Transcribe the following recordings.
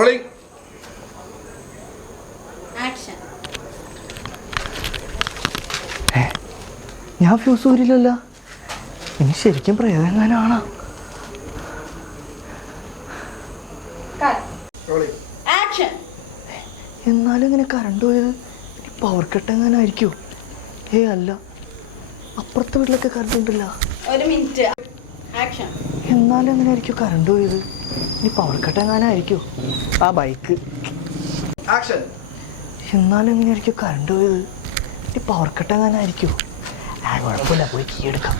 Rolling. Action. ഞാൻ fuse ഊരില്ലല്ലോ. ഇനി ശരിക്കും പ്രേതങ്ങാനാണോ? Action. എന്നാലും ഇങ്ങനെ കറണ്ട് പോയത് ഇനി പവർ കട്ട് എങ്ങാനായിരിക്കും? അല്ല, അപ്പുറത്തെ വീട്ടിലൊക്കെ കറണ്ട് ഉണ്ടല്ലോ. ഒരു മിനിറ്റ്. Action. എന്നാലും എങ്ങനെയായിരിക്കും കറണ്ട് പോയത്? ഇനി പവർ കട്ട് എങ്ങാനായിരിക്കും? ആ ബൈക്ക്. Action. എന്നാലും എങ്ങനെയായിരിക്കും കറണ്ട് പോയത്? ഇനി പവർ കട്ട് എങ്ങാനായിരിക്കും? കുഴപ്പമില്ല, പോയി കീ എടുക്കാം.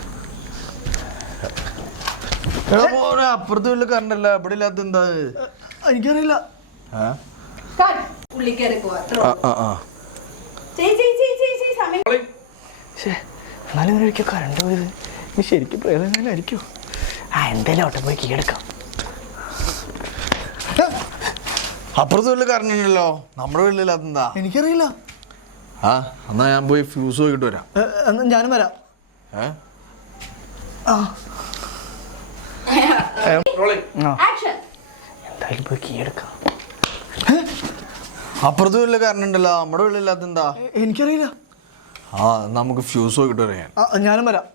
അപ്പുറത്ത് വീട്ടിൽ കറണ്ടല്ല, ഇവിടെ ഇല്ലാത്ത എന്താ? എനിക്കറിയില്ല. എന്നാലും എങ്ങനെയായിരിക്കും കറണ്ട് പോയത്? ഇനി ശരിക്കും പ്രേതങ്ങാനായിരിക്കും? എന്തായാലും അവിടെ പോയി കീ എടുക്കാം. അപ്പുറത്ത് വീട്ടിൽ കറണ്ട് ഉണ്ടല്ലോ, നമ്മുടെ വീട്ടിലില്ലാത്ത എന്താ? എനിക്കറിയില്ല. എന്നാ ഞാൻ പോയി ഫ്യൂസ് നോക്കിട്ട് വരാം. എന്നാ ഞാനും വരാം. എന്തായാലും പോയി കീ എടുക്കാം. അപ്പുറത്ത് വീട്ടിൽ കറണ്ട് ഉണ്ടല്ലോ, നമ്മുടെ വീട്ടിലില്ലാത്ത എന്താ? എനിക്കറിയില്ല. നമുക്ക് ഫ്യൂസ് നോക്കിട്ട് വരാം. ഞാനും വരാം.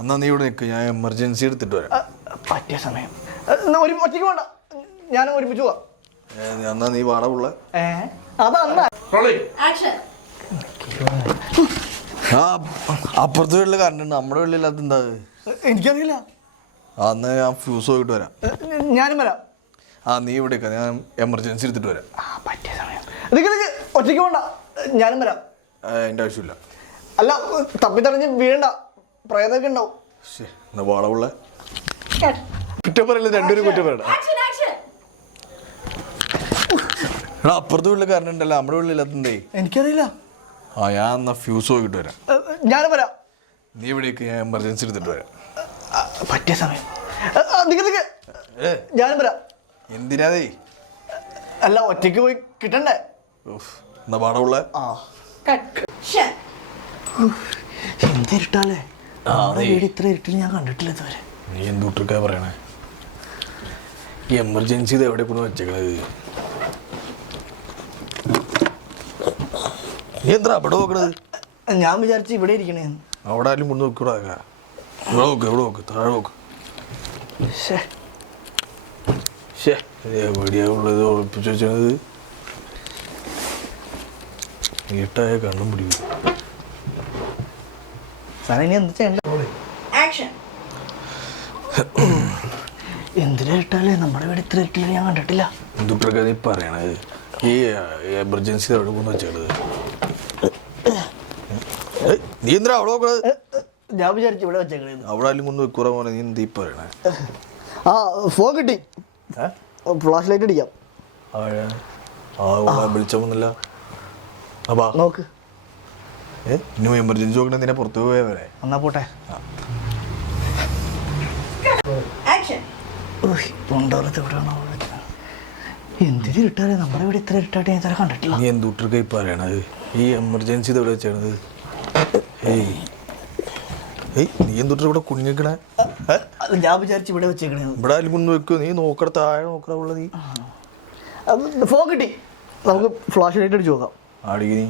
എന്നാ നീ ഇവിടെ നിൽക്ക്, ഞാൻ എമർജൻസി എടുത്തിട്ട് വരാം. പറ്റിയ സമയം. ഒറ്റയ്ക്ക് വേണ്ട, ഞാൻ ഒരുമിച്ച് പോവാം. എന്നാ നീ പാടാ പുള്ള. അപ്പുറത്തെ വീട്ടില് കറണ്ട് ഉണ്ട്, നമ്മുടെ വീട്ടിലില്ലാത്ത എന്താ? എനിക്കറിയില്ല. എന്നാ ഞാൻ ഫ്യൂസ് നോക്കിട്ട് വരാം. ഞാനും വരാം. നീ ഇവിടെ ഞാൻ എമർജൻസി എടുത്തിട്ട് വരാം. പറ്റിയ സമയം. ഒറ്റയ്ക്ക് വേണ്ട, ഞാനും വരാം. അതിൻ്റെ ആവശ്യമില്ല. അല്ല, തപ്പിത്തടഞ്ഞ് വീഴണ്ട, പ്രേതമൊക്കെ ഉണ്ടാവും. എന്നാ പാടാ പുള്ള. കുറ്റം പറയില്ല, രണ്ടുപേരും കുറ്റം പറയണ്ട. അപ്പുറത്തെ വീട്ടിൽ കറണ്ട് ഉണ്ടല്ലോ, നമ്മുടെ വീട്ടിലില്ലാത്തേ. എനിക്കറിയില്ല. ഞാൻ എന്നാ ഫ്യൂസ് നോക്കിട്ട് വരാം. ഞാനും വരാം. നീ ഇവിടേക്ക്, ഞാൻ എമർജൻസി എടുത്തിട്ട് വരാം. പറ്റിയ സമയം. ഞാനും വരാം. എന്തിനാതേ? അല്ല, ഒറ്റയ്ക്ക് പോയി കിട്ടണ്ടേ? എന്നാ പാടാ പുള്ള. എന്തിരുട്ടാലേ, വീട് ഇത്ര ഇരുട്ടിൽ ഞാൻ കണ്ടിട്ടില്ല ഇതുവരെ. നീ എന്തുട്ടൊക്കെ പറയണേ? ഈ എമർജൻസി ഇത് എവിടെ കൊണ്ട് വെച്ചേക്കണത്? നീ എന്താ അവിടെ നോക്കണത്? ഞാൻ വിചാരിച്ചു ഇവിടെ ഇരിക്കണേ. അവിടെ ആരും കൊണ്ട് നോക്കൂടാ. ഇവിടെ നോക്ക്, ഇവിടെ നോക്ക്, താഴെ നോക്ക്. എവിടെയാ ഉള്ളത് ഉറപ്പിച്ച് വെച്ചത്? നീട്ടായ കണ്ണും പിടിക്കും. ഇനി എന്താ ചെയ്യണ്ട? എന്തിനാ ഇട്ടാലേ, നമ്മുടെ വീട് ഇത്ര ഇട്ടില്ല ഞാൻ കണ്ടിട്ടില്ല. എന്തുട്ടൊക്കെ നീ പറയണത്? ഈ എമർജൻസി എവിടെ കൊണ്ട് വെച്ചേക്കണത്? നീ എന്തിനാ അവിടെ നോക്കണത്? ഞാൻ വിചാരിച്ചു ഇവിടെ വെച്ചേക്കണേ. അവിടെ ആരും കൊണ്ട് വെക്കൂറ പോലെ നീ എന്തീ പറയണേ? ഫോൺ കിട്ടി, ഫ്ലാഷ് ലൈറ്റ് അടിക്കാം. വിളിച്ചൊന്നുമില്ല. നോക്ക്. ഇനി എമർജൻസി നോക്കണ എന്തിനാ പുറത്തു പോയവരെ? എന്നാ പോട്ടെ. എന്തിനു ഇട്ടാലേ, നമ്മുടെ വീട് ഇത്ര ഇട്ടാട്ടെ ഞാൻ ഇത്ര കണ്ടിട്ടില്ല. നീ എന്തുട്ടൊക്കെ ഈ പറയണത്? ഈ എമർജൻസി ഇത് എവിടെ വെച്ചത്? നീ എന്തുട്ട ഇവിടെ കുഞ്ഞിക്കണേ? ഞാൻ വിചാരിച്ചു ഇവിടെ വെച്ചേക്കണേ. ഇവിടെ ആരും കൊണ്ട് വെക്കോ? നീ നോക്കട, താഴെ നോക്കണ ഉള്ള. നീ ഫോൺ കിട്ടി, നമുക്ക് ഫ്ലാഷ് ലൈറ്റ് അടിച്ച് നോക്കാം. ആടിക്ക് നീ.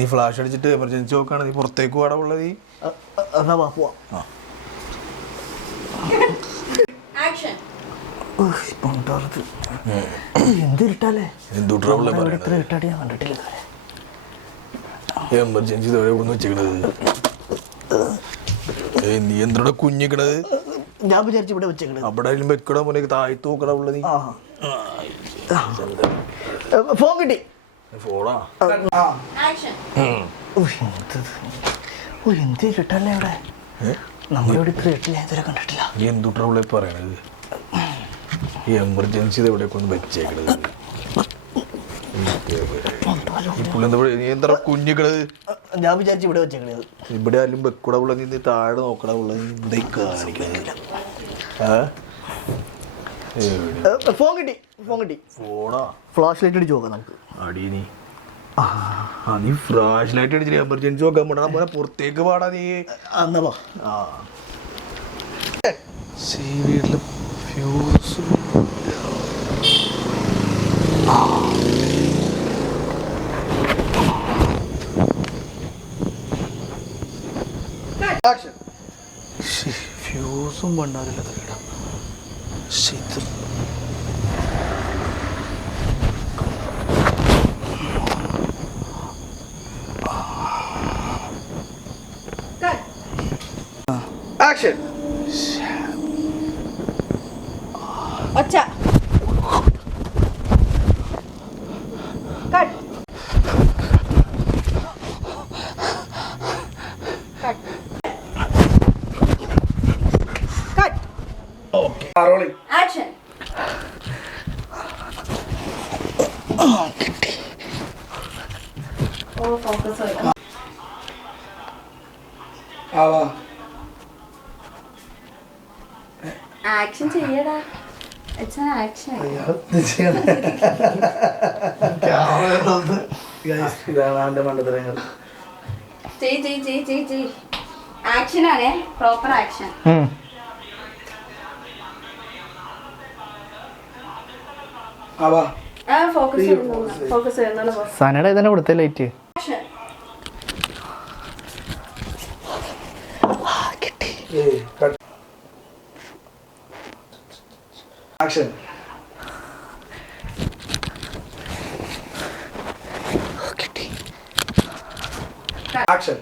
നീ ഫ്ലാഷ് അടിച്ചിട്ട് എമർജൻസി നോക്കാണ്. നീ പുറത്തേക്ക് പാടാ ഉള്ള. നീ എന്നാ പോവാം. എന്തിട്ടാലേ, ഇത്ര ഇട്ടാട്ടെ ഞാൻ കണ്ടിട്ടില്ല. എമർജൻസി ഇതെവിടെ കൊണ്ട് വെച്ചേക്കണത്? നീ എന്തിനാ കുഞ്ഞിക്കണത്? ഞാൻ വിചാരിച്ചു ഇവിടെ വെച്ചേക്കണത്. അവിടെ ആയാലും വെക്കടാ പോലെ താഴ്ത്തു നോക്കണ ഉള്ള. നീ ഫോൺ കിട്ടി. ഫോണാ? എന്തിട്ടല്ലേ ഇവിടെ, നമ്മുടെ ഇവിടെ ഇത്ര ഇട്ടില്ല ഞാൻ ഇതുവരെ കണ്ടിട്ടില്ല. നീ എന്തുട്ടാ ഉള്ള പറയണത്? ഈ എമർജൻസി ഇത് എവിടെ കൊണ്ട് വെച്ചേക്കണത്? നീ എന്താ കുഞ്ഞിക്കണത്? ഞാൻ വിചാരിച്ചു ഇവിടെ വെച്ചേക്കണത്. ഇവിടെ ആരും വെക്കൂടാ ഉള്ള. നീ താഴെ നോക്കടാ ഉള്ള. നീ ഫോൺ കിട്ടി, ഫോൺ കിട്ടി. ഫോണാ? ഫ്ലാഷ് ലൈറ്റ് അടിച്ച് നോക്കാം നമുക്ക്. അടി നീ. നീ ഫ്ലാഷ് ലൈറ്റ് അടിച്ചിട്ട് എമർജൻസി നോക്കാൻ പോടാ പോലെ പുറത്തേക്ക് പാടാ നീ. എന്നാ വീട്ടില് ഫ്യൂസ്. ഫ്യൂസും പണ്ടാറില്ല തലയിട. ഇത് ആക്ഷൻ. ഒച്ച. Cut. Cut. Cut. Rolling. Action. ഓ ഫോക്കസ് ആയി. ആവാ. ആക്ഷൻ ചെയ്യടാ. It's an action. ഇതാണ് മണ്ടത്തരങ്ങൾ. ചെയ് ആക്ഷൻ ആണേ, പ്രോപ്പർ ആക്ഷൻ. ആവാ. ഫോക്കസ് ചെയ്യുന്നു. സനയുടെ ഇതന്നെ കൊടുത്തേ ലൈറ്റ്. ആക്ഷൻ. കിട്ടി. ആക്ഷൻ. കിട്ടി. ആക്ഷൻ.